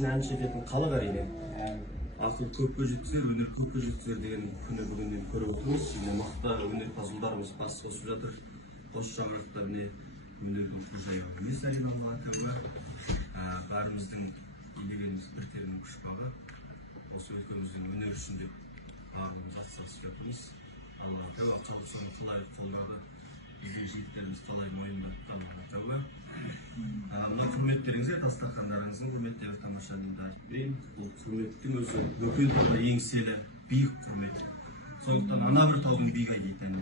кішкене әнші ететін халық әрине. Ақыл көпке жеткізер, өнер көпке жеткізер деген күні бүгіннен көріп отырмыз. Мықты өнерпаз ұлдарымыз бас қосып жатыр. Қос шаңырақта өнердің қожайыны емес Алина Тәуба. Бәріміздің билегеніміз бір терінің пұшпағы. Осы өлкеміздің өнер үшін деп ағылымыз атсалысып жатырмыз. Алла Тәуба халық соны қалай қолдады, біздің жігіттеріміз қалай мойындады. Алла Тәуба. Мына құрметтеріңізге, дастархандарыңыздың құрметтері тамаша деді айтпаймын. Бұл құрметтің өзі бүкіл еңселі биік құрмет. Сондықтан ана бір таудың биік айтайын.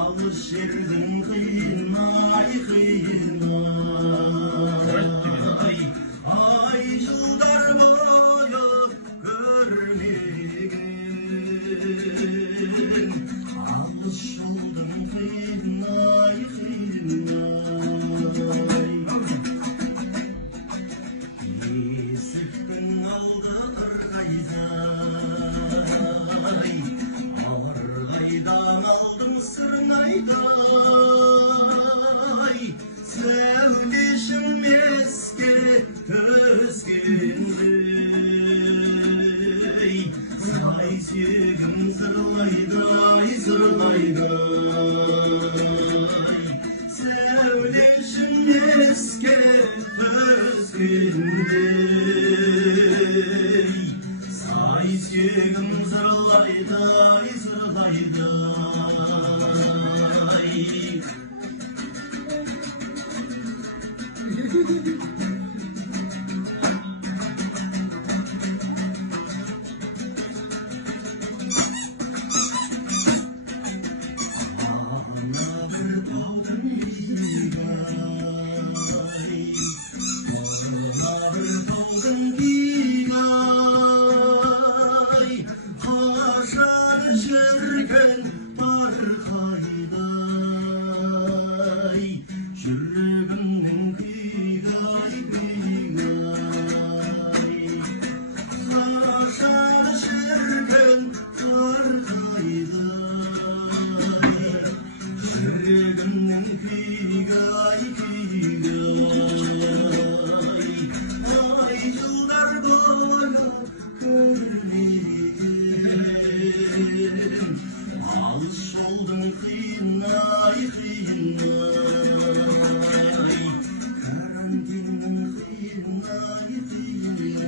Alış yerдің қиын-ай, қиын-ай, ай жылдар бойы көрмеген. Алыс жолдың қиын-ай, қиын-ай, есіктің алды Арғайдан алдым сырын айтай, сәулешім еске түскендей, сай сүйегім зырлайдай, зырлайдай, сәулешім еске түскендей, сай сүйегім зырлайдай, зырлайдай. Жүрген тарқайдай, жүрегімнің күйгай, күйгай. Қашан жүрген тарқайдай, жүрегімнің күйгай, күйгай. Ай жылдар бойы көрмеген, алыс жолдың қиын-ай, қиын-ай, карантиннің қиын-ай, қиын-ай.